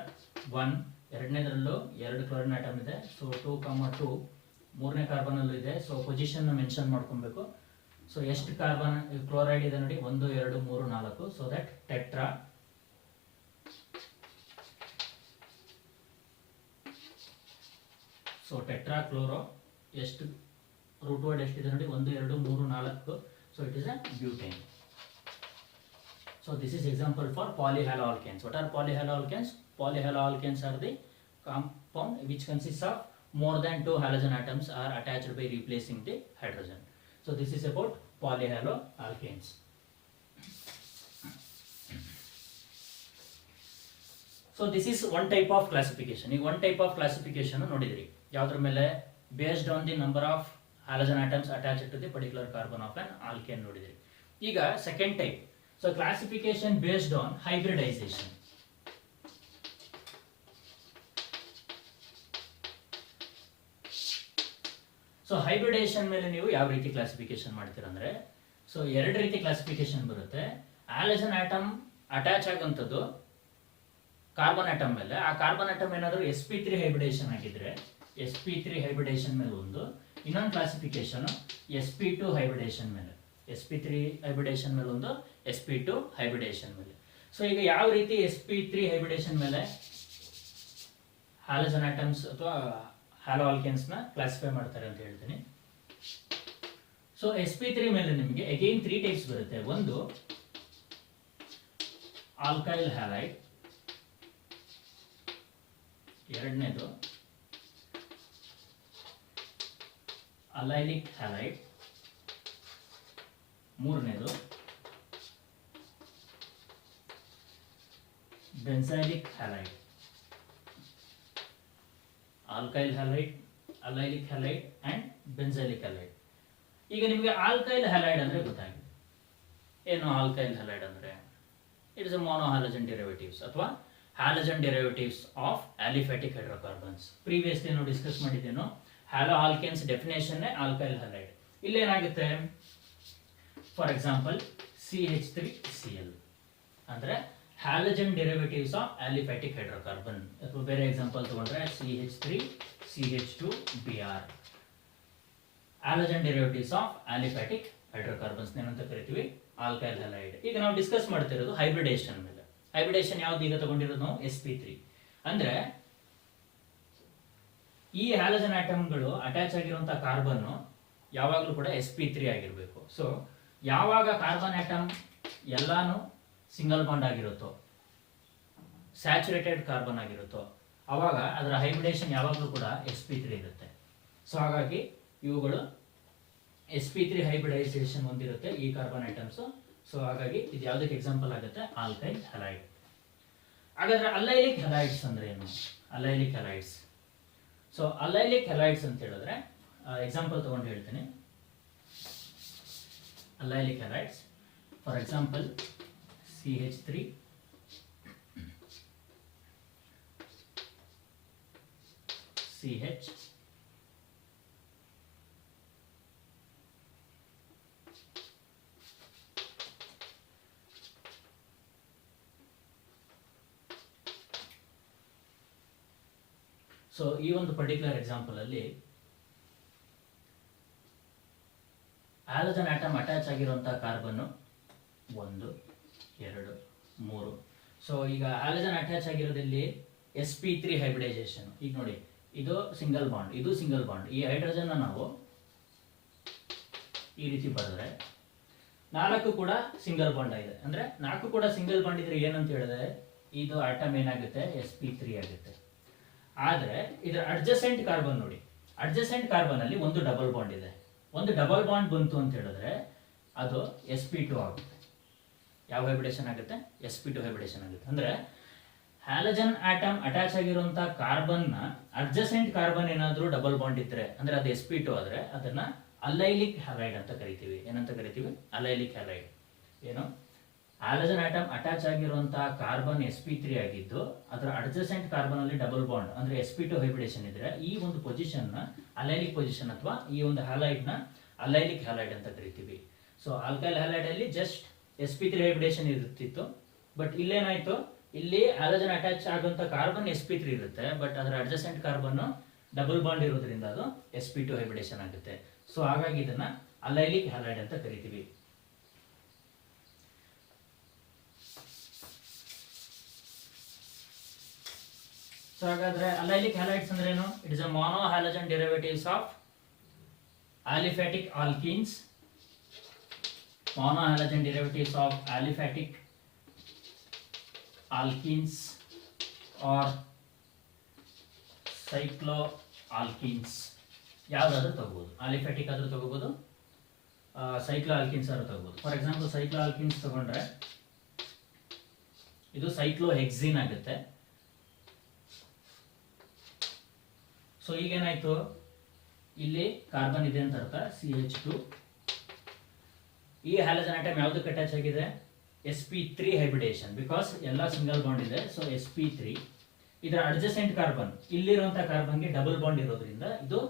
1, ಎರಡನೇದ್ರಲ್ಲೂ 2 ಕ್ಲೋರಿನ್ ಆಟಮ್ ಇದೆ. ಸೊ 2, 2, ಮೂರನೇ ಕಾರ್ಬನ್ ಅಲ್ಲೂ ಇದೆ. ಸೊ ಪೊಸಿಷನ್ ಮೆನ್ಷನ್ ಮಾಡ್ಕೊಬೇಕು. ಸೊ ಎಷ್ಟು ಕಾರ್ಬನ್ ಕ್ಲೋರೈಡ್ ಇದೆ ನೋಡಿ, 1 2 3 4. So that tetra. So tetra chloro ಎಷ್ಟು ರೂಟ್ ವರ್ಡ್ ಎಷ್ಟಿದೆ ನೋಡಿ, 1 2 3 4. So it is a butane. So this is example for polyhaloalkanes. What are polyhaloalkanes? Polyhaloalkanes are the compound which consists of more than 2 halogen atoms are attached by replacing the hydrogen. So this is about polyhaloalkanes. So this is one type of classification. ಈಗ one type of classification ನೋಡಿದ್ರಿ, ಯಾವುದ್ರ ಮೇಲೆ, based on the number of halogen atoms attached to the particular carbon of an alkane ನೋಡಿದ್ರಿ. ಈಗ second type. So classification based on hybridization. So hybridization ಮೇಲೆ ನೀವು ಯಾವ ರೀತಿ ಕ್ಲಾಸಿಫಿಕೇಶನ್ ಮಾಡ್ತೀರಾ ಅಂದ್ರೆ, ಸೊ 2 ರೀತಿ ಕ್ಲಾಸಿಫಿಕೇಶನ್ ಬರುತ್ತೆ. Halogen atom attach ಆಗಂತದ್ದು carbon atom ಮೇಲೆ, ಆ ಕಾರ್ಬನ್ ಆಟಮ್ ಏನಾದರೂ sp3 ಹೈಬ್ರಿಡೇಷನ್ ಆಗಿದ್ರೆ sp3 ಹೈಬ್ರಿಡೇಷನ್ ಮೇಲೆ ಒಂದು. ಇನ್ನೊಂದು ಕ್ಲಾಸಿಫಿಕೇಶನ್ sp2 ಹೈಬ್ರಿಡೇಷನ್ ಮೇಲೆ, sp3 ಹೈಬ್ರಿಡೇಷನ್ ಮೇಲೆ ಒಂದು, sp2 ಹೈಬ್ರಿಡೇಷನ್ ಮೇಲೆ. ಸೊ ಈಗ ಯಾವ ರೀತಿ sp3 ಹೈಬ್ರಿಡೇಷನ್ ಮೇಲೆ ಹ್ಯಾಲಜನ್ ಆಟಮ್ಸ್ ಅಥವಾ ಹ್ಯಾಲೋ ಆಲ್ಕೇನ್ಸ್ ನ ಕ್ಲಾಸಿಫೈ ಮಾಡ್ತಾರೆ ಅಂತ ಹೇಳ್ತೀನಿ. ಸೊ sp3 ಮೇಲೆ ನಿಮಗೆ ಅಗೈನ್ 3 ಟೈಪ್ಸ್ ಬರುತ್ತೆ. ಒಂದು ಆಲ್ಕೈಲ್ ಹ್ಯಾಲೈಡ್, ಎರಡನೇದು ಅಲೈಲಿಕ್ ಹ್ಯಾಲೈಡ್, ಮೂರನೇದು benzylic halide. Alkyl halide, allylic halide and benzylic halide. ಈಗ ನಿಮಗೆ ಆಲ್ಕೈಲ್ ಹ್ಯಾಲೈಡ್ ಅಂದ್ರೆ ಗೊತ್ತಾಗಿದೆ. ಏನು ಆಲ್ಕೈಲ್ ಹ್ಯಾಲೈಡ್ ಅಂದ್ರೆ? It is a monohalogen derivatives ಅಥವಾ halogen derivatives of aliphatic hydrocarbons. Previously ನಾವು ಡಿಸ್ಕಸ್ ಮಾಡಿದ್ದೇನೋ, halo alkanes definition alkyl halide. ಇಲ್ಲೇನಾಗುತ್ತೆ, ಫಾರ್ ಎಕ್ಸಾಂಪಲ್ CH3Cl ಅಂದ್ರೆ halogen derivatives of aliphatic hydrocarbon. ಅಥವಾ ಬೇರೆ ಎಕ್ಸಾಂಪಲ್ ತಗೊಂಡ್ರೆ CH3CH2Br, halogen derivatives of aliphatic hydrocarbons ಏನಂತ ಕರಿತೀವಿ, ಆಲ್ಕೈಲ್ ಹ್ಯಾಲೈಡ್. ಈಗ ನಾವು ಡಿಸ್ಕಸ್ ಮಾಡ್ತಿರೋದು ಹೈಬ್ರಿಡೇಷನ್ ಮೇಲೆ. ಹೈಬ್ರಿಡೇಷನ್ ಯಾವ್ದು ಈಗ ತಗೊಂಡಿರೋದು ನಾವು, sp3. ಅಂದ್ರೆ ಈ ಹ್ಯಾಲಜನ್ ಆಟಮ್ಗಳು ಅಟ್ಯಾಚ್ ಆಗಿರುವಂತಹ ಕಾರ್ಬನ್ ಯಾವಾಗಲೂ ಕೂಡ sp3 ಆಗಿರಬೇಕು. ಸೊ ಯಾವಾಗ ಕಾರ್ಬನ್ ಆಟಮ್ ಎಲ್ಲಾನು ಸಿಂಗಲ್ ಬಾಂಡ್ ಆಗಿರುತ್ತೋ, ಸ್ಯಾಚುರೇಟೆಡ್ ಕಾರ್ಬನ್ ಆಗಿರುತ್ತೋ, ಅವಾಗ ಅದರ ಹೈಬ್ರಿಡೇಷನ್ ಯಾವಾಗಲೂ ಕೂಡ sp3 ಇರುತ್ತೆ. ಸೊ ಹಾಗಾಗಿ ಇವುಗಳು sp3 ಹೈಬ್ರಿಡೈಸೇಷನ್ ಹೊಂದಿರುತ್ತೆ ಈ ಕಾರ್ಬನ್ ಐಟಮ್ಸ್. ಸೊ ಹಾಗಾಗಿ ಇದು ಯಾವುದಕ್ಕೆ ಎಕ್ಸಾಂಪಲ್ ಆಗುತ್ತೆ, ಆಲ್ಕೈಲ್ ಹ್ಯಾಲೈಡ್. ಹಾಗಾದ್ರೆ ಅಲೈಲಿಕ್ ಹ್ಯಾಲೈಡ್ಸ್ ಅಂದ್ರೆ ಏನು? Allylic halides, so allylic halides ಅಂತ ಹೇಳಿದ್ರೆ ಎಕ್ಸಾಂಪಲ್ ತಗೊಂಡು ಹೇಳ್ತೀನಿ. Allylic halides, for example CH3 CH so ಈ ಒಂದು ಪರ್ಟಿಕ್ಯುಲರ್ ಎಕ್ಸಾಂಪಲ್ ಅಲ್ಲಿ ಹ್ಯಾಲಜನ್ ಆಟಮ್ ಅಟ್ಯಾಚ್ ಆಗಿರುವಂತಹ ಕಾರ್ಬನ್ 1 2 3. ಸೊ ಈಗ ಹ್ಯಾಲಜನ್ ಅಟ್ಯಾಚ್ ಆಗಿರೋದಲ್ಲಿ sp3 ಹೈಬ್ರಿಡೈಸೇಷನ್. ಈಗ ನೋಡಿ, ಇದು ಸಿಂಗಲ್ ಬಾಂಡ್, ಇದು ಸಿಂಗಲ್ ಬಾಂಡ್. ಈ ಹೈಡ್ರೋಜನ್ ನಾವು ಈ ರೀತಿ ಬರೆದ್ರೆ 4 ಕೂಡ ಸಿಂಗಲ್ ಬಾಂಡ್ ಆಗಿದೆ. ಅಂದ್ರೆ 4 ಕೂಡ ಸಿಂಗಲ್ ಬಾಂಡ್ ಇದ್ರೆ ಏನಂತ ಹೇಳಿದ್ರೆ ಇದು ಆಟಮ್ ಏನಾಗುತ್ತೆ, sp3 ಆಗುತ್ತೆ. ಆದ್ರೆ ಇದರ ಅಡ್ಜಸೆಂಟ್ ಕಾರ್ಬನ್ ನೋಡಿ, ಅಡ್ಜಸೆಂಟ್ ಕಾರ್ಬನ್ ಅಲ್ಲಿ ಒಂದು ಡಬಲ್ ಬಾಂಡ್ ಇದೆ. ಒಂದು ಡಬಲ್ ಬಾಂಡ್ ಬಂತು ಅಂತ ಹೇಳಿದ್ರೆ ಅದು sp2 ಆಗುತ್ತೆ. ಯಾವ ಹೈಬ್ರಿಡೇಷನ್ ಆಗುತ್ತೆ, sp2 ಹೈಬ್ರಿಡೇಷನ್ ಆಗುತ್ತೆ. ಅಂದ್ರೆ ಹ್ಯಾಲಜನ್ ಆಟಮ್ ಅಟ್ಯಾಚ್ ಆಗಿರುವಂತಹ ಕಾರ್ಬನ್ ನ ಅಡ್ಜಸೆಂಟ್ ಕಾರ್ಬನ್ ಏನಾದ್ರೂ ಡಬಲ್ ಬಾಂಡ್ ಇದ್ರೆ ಅಂದ್ರೆ ಅದು sp2 ಆದ್ರೆ ಅದನ್ನ ಅಲೈಲಿಕ್ ಹ್ಯಾಲೈಡ್ ಅಂತ ಕರಿತೀವಿ. ಏನಂತ ಕರಿತೀವಿ, ಅಲೈಲಿಕ್ ಹ್ಯಾಲೈಡ್. ಏನು ಹ್ಯಾಲಜನ್ ಆಟಮ್ ಅಟ್ಯಾಚ್ ಆಗಿರುವಂತಹ ಕಾರ್ಬನ್ sp3 ಆಗಿದ್ದು ಅದರ ಅಡ್ಜಸೆಂಟ್ ಕಾರ್ಬನ್ ಅಲ್ಲಿ ಡಬಲ್ ಬಾಂಡ್ ಅಂದ್ರೆ sp2 ಹೈಬ್ರಿಡೇಷನ್ ಇದ್ರೆ ಈ ಒಂದು ಪೊಸಿಷನ್ ನ ಅಲೈಲಿಕ್ ಪೊಸಿಷನ್ ಅಥವಾ ಈ ಒಂದು ಹ್ಯಾಲೈಡ್ ನ ಅಲೈಲಿಕ್ ಹ್ಯಾಲೈಡ್ ಅಂತ ಕರಿತೀವಿ. ಸೊ ಆಲ್ಕೈಲ್ ಹ್ಯಾಲೈಡ್ ಅಲ್ಲಿ ಜಸ್ಟ್ sp3 ಹೈಬ್ರಿಡೇಷನ್ ಇರುತ್ತಿತ್ತು. ಬಟ್ ಇಲ್ಲೇನಾಯ್ತು, ಇಲ್ಲಿ ಹ್ಯಾಲಜನ್ ಅಟ್ಯಾಚ್ ಆಗುವಂತ ಕಾರ್ಬನ್ sp3 ಇರುತ್ತೆ, ಬಟ್ ಅದರ ಅಡ್ಜಸೆಂಟ್ ಕಾರ್ಬನ್ ಡಬಲ್ ಬಾಂಡ್ ಇರೋದ್ರಿಂದ ಅದು sp2 ಹೈಬ್ರಿಡೇಷನ್ ಆಗುತ್ತೆ. ಸೊ ಹಾಗಾಗಿ ಇದನ್ನ ಅಲೈಲಿಕ್ ಹ್ಯಾಲೈಡ್ ಅಂತ ಕರಿತೀವಿ. ಸೊ ಹಾಗಾದ್ರೆ ಅಲೈಲಿಕ್ ಹ್ಯಾಲೈಡ್ಸ್ ಅಂದ್ರೆ ಏನು? It is a mono halogen derivatives of aliphatic alkenes, monohalogen derivatives of aliphatic alkenes or cycloalkenes. ಯಾವ್ದಾದ್ರೂ ತಗೋಬಹುದು, ಅಲಿಫ್ಯಾಟಿಕ್ ಆದ್ರೂ ತಗೋಬಹುದು, ಸೈಕ್ಲೋ ಆಲ್ಕಿನ್ಸ್ ಆದ್ರೂ ತಗೋಬಹುದು. ಫಾರ್ ಎಕ್ಸಾಂಪಲ್ ಸೈಕ್ಲೋ ಆಲ್ಕಿನ್ಸ್ ತಗೊಂಡ್ರೆ ಇದು ಸೈಕ್ಲೋ ಹೆಕ್ಸಿನ್ ಆಗುತ್ತೆ. ಸೊ ಈಗೇನಾಯ್ತು, ಇಲ್ಲಿ ಕಾರ್ಬನ್ ಇದೆ ಅಂತ ಅರ್ಥ, CH2. ಈ ಹ್ಯಾಲಜನ್ ಆಟಮ್ ಯಾವುದಕ್ಕೆ ಅಟ್ಯಾಚ್ ಆಗಿದೆ? sp3 ಹೈಬ್ರಿಡೇಷನ್, ಬಿಕಾಸ್ ಎಲ್ಲ ಸಿಂಗಲ್ ಬಾಂಡ್ ಇದೆ. ಸೊ sp3 ಇದರ ಅಡ್ಜಸೆಂಟ್ ಕಾರ್ಬನ್ ಇಲ್ಲಿರುವಂತಹ ಕಾರ್ಬನ್ಗೆ ಡಬಲ್ ಬಾಂಡ್ ಇರೋದ್ರಿಂದ ಇದು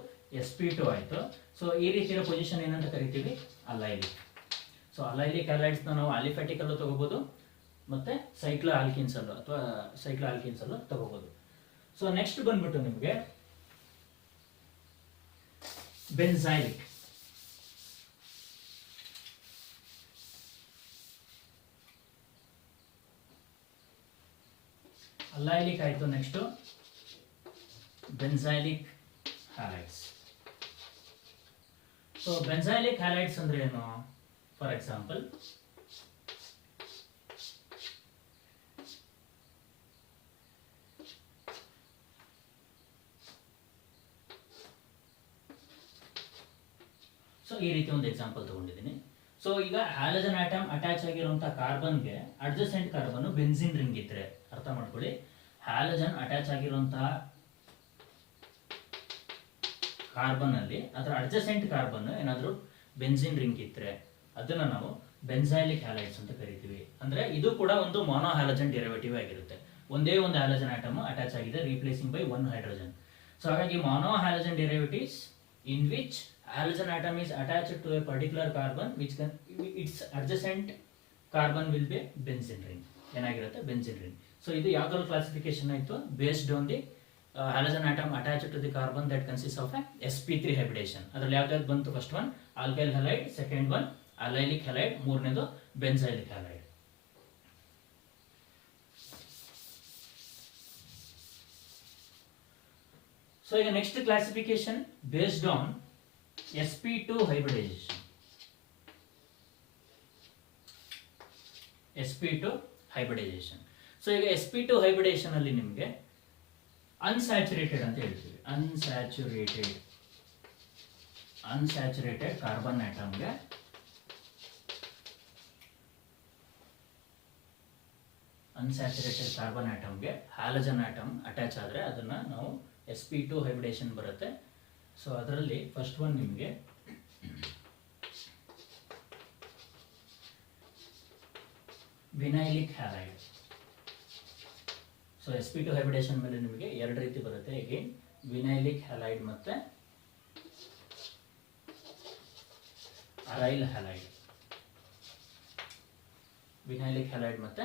sp2 ಆಯ್ತು. ಸೊ ಈ ರೀತಿ ಇರೋ ಪೊಸಿಷನ್ ಏನಂತ ಕರಿತೀವಿ? ಅಲೈಲಿಕ್. ಸೊ ಅಲೈಲಿಕ್ ಹ್ಯಾಲೈಡ್ಸ್ ನಾವು ಅಲಿಫ್ಯಾಟಿಕ್ ಅಲ್ಲೂ ತಗೋಬಹುದು ಮತ್ತೆ ಸೈಕ್ಲೋ ಆಲ್ಕಿನ್ಸ್ ಅಲ್ಲೂ ಅಥವಾ ಸೈಕ್ಲೋ ಆಲ್ಕಿನ್ಸ್ ಅಲ್ಲೂ ತಗೋಬಹುದು. ಸೊ ನೆಕ್ಸ್ಟ್ ಬಂದ್ಬಿಟ್ಟು ನಿಮಗೆ ಬೆನ್ಸಾಯಿಲಿಕ್. ಅಲೈಲಿಕ್ ಆಯ್ತು, ನೆಕ್ಸ್ಟ್ ಬೆನ್ಸಾಯಿಲಿಕ್ ಹ್ಯಾಲೈಡ್ಸ್. ಸೊ ಬೆನ್ಸಾಯಿಲಿಕ್ ಹ್ಯಾಲೈಡ್ಸ್ ಅಂದ್ರೆ ಏನು? ಫಾರ್ ಎಕ್ಸಾಂಪಲ್ ಈ ರೀತಿ ಒಂದು ಎಕ್ಸಾಂಪಲ್ ತಗೊಂಡಿದ್ದೀನಿ. ಸೊ ಈಗ ಹ್ಯಾಲಜನ್ ಆಟಮ್ ಅಟ್ಯಾಚ್ ಆಗಿರುವಂತಹ ಕಾರ್ಬನ್ಗೆ ಅಡ್ಜಸೆಂಟ್ ಕಾರ್ಬನ್ ಬೆನ್ಸಿನ್ ರಿಂಗ್ ಇದ್ರೆ, ಅರ್ಥ ಮಾಡ್ಕೊಳ್ಳಿ, ಹ್ಯಾಲಜನ್ ಅಟ್ಯಾಚ್ ಆಗಿರುವಂತಹ ಕಾರ್ಬನ್ ಅಲ್ಲಿ ಅದರ ಅಡ್ಜಸೆಂಟ್ ಕಾರ್ಬನ್ ಏನಾದರೂ ಬೆನ್ಸಿನ್ ರಿಂಗ್ ಇದ್ರೆ ಅದನ್ನ ನಾವು ಬೆನ್ಸಾಯಿಲಿಕ್ ಹ್ಯಾಲೈಡ್ಸ್ ಅಂತ ಕರಿತೀವಿ. ಅಂದ್ರೆ ಇದು ಕೂಡ ಒಂದು ಮೊನೋ ಹ್ಯಾಲಜನ್ ಡೆರಿವೇಟಿವ್ ಆಗಿರುತ್ತೆ. ಒಂದೇ ಒಂದು ಹ್ಯಾಲಜನ್ ಆಟಮ್ ಅಟ್ಯಾಚ್ ಆಗಿದೆ, replacing by one hydrogen. So ಹಾಗಾಗಿ mono halogen derivatives in which halogen atom is attached to a particular carbon which can its adjacent carbon will be benzene ring. ಏನಾಗಿರುತ್ತೆ? Benzene ring. ಸೊ ಇದು ಯಾವ್ದಾದ್ರು ಕ್ಲಾಸಿಫಿಕೇಶನ್ ಆಯ್ತು? Based on the halogen atom attached to the carbon that consist of sp3 hybridization. ಅದ್ರಲ್ಲಿ ಯಾವ್ದು ಬಂತು? First one alkyl halide, second one allylic halide, ಮೂರನೇದು ಬೆನ್ಸಾಯಿಲಿಕ್ ಹ್ಯಾಲೈಡ್. ಸೊ ಈಗ next classification based on sp2 hybridization. sp2 hybridization. So ಈಗ sp2 hybridization ಅಲ್ಲಿ ನಿಮಗೆ ಅನ್ಸ್ಯಾಚುರೇಟೆಡ್ ಅಂತ ಹೇಳ್ತೀವಿ. ಅನ್ಸ್ಯಾಚುರೇಟೆಡ್ ಕಾರ್ಬನ್ ಆಟಮ್ಗೆ ಹ್ಯಾಲಜನ್ ಆಟಮ್ ಅಟ್ಯಾಚ್ ಆದ್ರೆ ಅದನ್ನ ನಾವು sp2 ಹೈಬ್ರಿಡೇಷನ್ ಬರುತ್ತೆ. ಸೊ ಅದರಲ್ಲಿ ಫಸ್ಟ್ ಒನ್ ನಿಮಗೆ ವಿನೈಲಿಕ್ ಹ್ಯಾಲೈಡ್. ಸೊ sp2 ಹೈಬ್ರಿಡೇಷನ್ ಮೇಲೆ ನಿಮಗೆ ಎರಡು ರೀತಿ ಬರುತ್ತೆ. ಅಗೇನ್ ವಿನೈಲಿಕ್ ಹ್ಯಾಲೈಡ್ ಮತ್ತೆ ಅರೈಲ್ ಹ್ಯಾಲೈಡ್. ವಿನೈಲಿಕ್ ಹ್ಯಾಲೈಡ್ ಮತ್ತೆ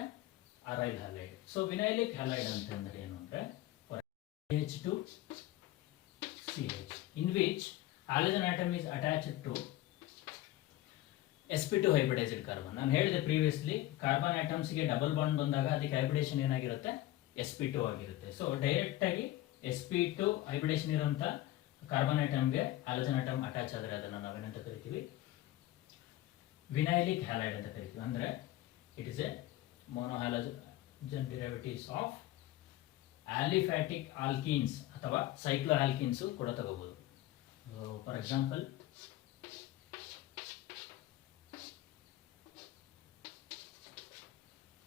ಅರೈಲ್ ಹ್ಯಾಲೈಡ್. ಸೊ ವಿನೈಲಿಕ್ ಹ್ಯಾಲೈಡ್ ಅಂತಂದ್ರೆ ಏನು ಅಂದ್ರೆ H2CH in which halogen atom is attached to sp2 hybridized carbon. ನಾನು ಹೇಳಿದೆ ಪ್ರೀವಿಯಸ್ಲಿ, ಕಾರ್ಬನ್ ಆಟಮ್ಸ್ ಗೆ ಡಬಲ್ ಬಾಂಡ್ ಬಂದಾಗ ಅದಕ್ಕೆ ಹೈಬ್ರಿಡೇಷನ್ ಏನಾಗಿರುತ್ತೆ? sp2 ಆಗಿರುತ್ತೆ. ಸೊ ಡೈರೆಕ್ಟ್ ಆಗಿ sp2 ಹೈಬ್ರಿಡೇಷನ್ ಇರುವಂತ ಕಾರ್ಬನ್ ಆಟಮ್ಗೆ ಹ್ಯಾಲಜನ್ ಆಟಮ್ ಅಟ್ಯಾಚ್ ಆದ್ರೆ ಅದನ್ನ ನಾವೇನಂತ ಕರಿತೀವಿ? ವಿನೈಲಿಕ್ ಹ್ಯಾಲೈಡ್ ಅಂತ ಕರಿತೀವಿ. ಅಂದ್ರೆ it is a monohalogen derivatives of aliphatic alkenes ಅಥವಾ ಸೈಕ್ಲೋ ಆಲ್ಕಿನ್ಸ್ ಕೂಡ ತಗೋಬಹುದು. ಫಾರ್ ಎಕ್ಸಾಂಪಲ್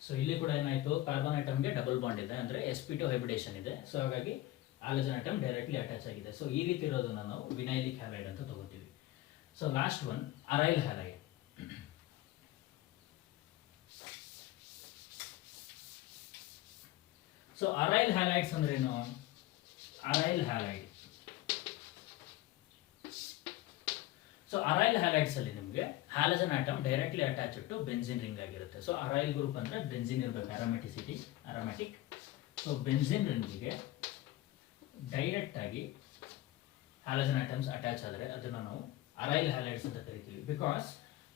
ಸೊ ಇಲ್ಲಿ ಕೂಡ ಏನಾಯ್ತು, ಕಾರ್ಬನ್ ಆಟಮ್ಗೆ ಡಬಲ್ ಬಾಂಡ್ ಇದೆ, ಅಂದ್ರೆ sp2 ಹೈಬ್ರಿಡೇಷನ್ ಇದೆ. ಸೊ ಹಾಗಾಗಿ ಹ್ಯಾಲಜನ್ ಆಟಮ್ ಡೈರೆಕ್ಟ್ಲಿ ಅಟ್ಯಾಚ್ ಆಗಿದೆ. ಸೊ ಈ ರೀತಿ ಇರೋದನ್ನ ನಾವು ವಿನೈಲಿಕ್ ಹ್ಯಾಲೈಡ್ ಅಂತ ತಗೋತೀವಿ. So last one aryl halide. So aryl halides ಅಂದ್ರೇನು? Aryl halide. So aryl halides ಅಲ್ಲಿ ನಿಮಗೆ halogen atom directly attached to benzene ring ಆಗಿರುತ್ತೆ. ಸೊ ಅರೈಲ್ ಗ್ರೂಪ್ ಅಂದ್ರೆ ಬೆನ್ಸಿನ್ ಇರಬೇಕು, ಅರೋಮ್ಯಾಟಿಕ್. ಸೊ ಬೆನ್ಸಿನ್ ರಿಂಗಿಗೆ ಡೈರೆಕ್ಟ್ ಆಗಿ ಹ್ಯಾಲಜನ್ ಆಟಮ್ಸ್ ಅಟ್ಯಾಚ್ ಆದರೆ ಅದನ್ನ ನಾವು ಅರೈಲ್ ಹ್ಯಾಲೈಡ್ಸ್ ಅಂತ ಕರಿತೀವಿ. ಬಿಕಾಸ್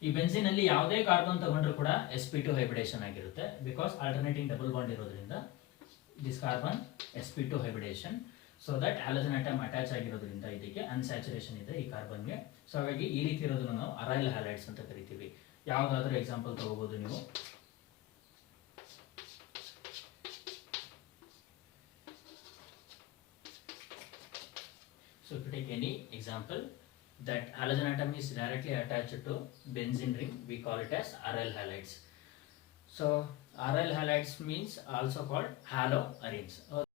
ಈ ಬೆನ್ಸಿನ್ ಅಲ್ಲಿ ಯಾವುದೇ ಕಾರ್ಬನ್ ತಗೊಂಡ್ರು ಕೂಡ sp2 ಹೈಬ್ರಿಡೇಷನ್ ಆಗಿರುತ್ತೆ. ಬಿಕಾಸ್ ಆಲ್ಟರ್ನೇಟಿಂಗ್ ಡಬಲ್ ಬಾಂಡ್ ಇರೋದ್ರಿಂದ this carbon sp2 hybridization. So that halogen atom attach ಆಗಿರೋದ್ರಿಂದ ಇದಕ್ಕೆ ಅನ್ಸ್ಯಾಚುರೇಷನ್ ಇದೆ ಈ ಕಾರ್ಬನ್ಗೆ. ಸೊ ಹಾಗಾಗಿ ಈ ರೀತಿ ಇರೋದನ್ನ ನಾವು ಅರೈಲ್ ಹ್ಯಾಲೈಡ್ಸ್ ಅಂತ ಕರಿತೀವಿ. ಯಾವುದಾದ್ರೂ ಎಕ್ಸಾಂಪಲ್ ತಗೋಬಹುದು ನೀವು. So if you take any example that halogen atom is directly attached to benzene ring, we call it as aryl halides. So aryl halides means also called haloarenes.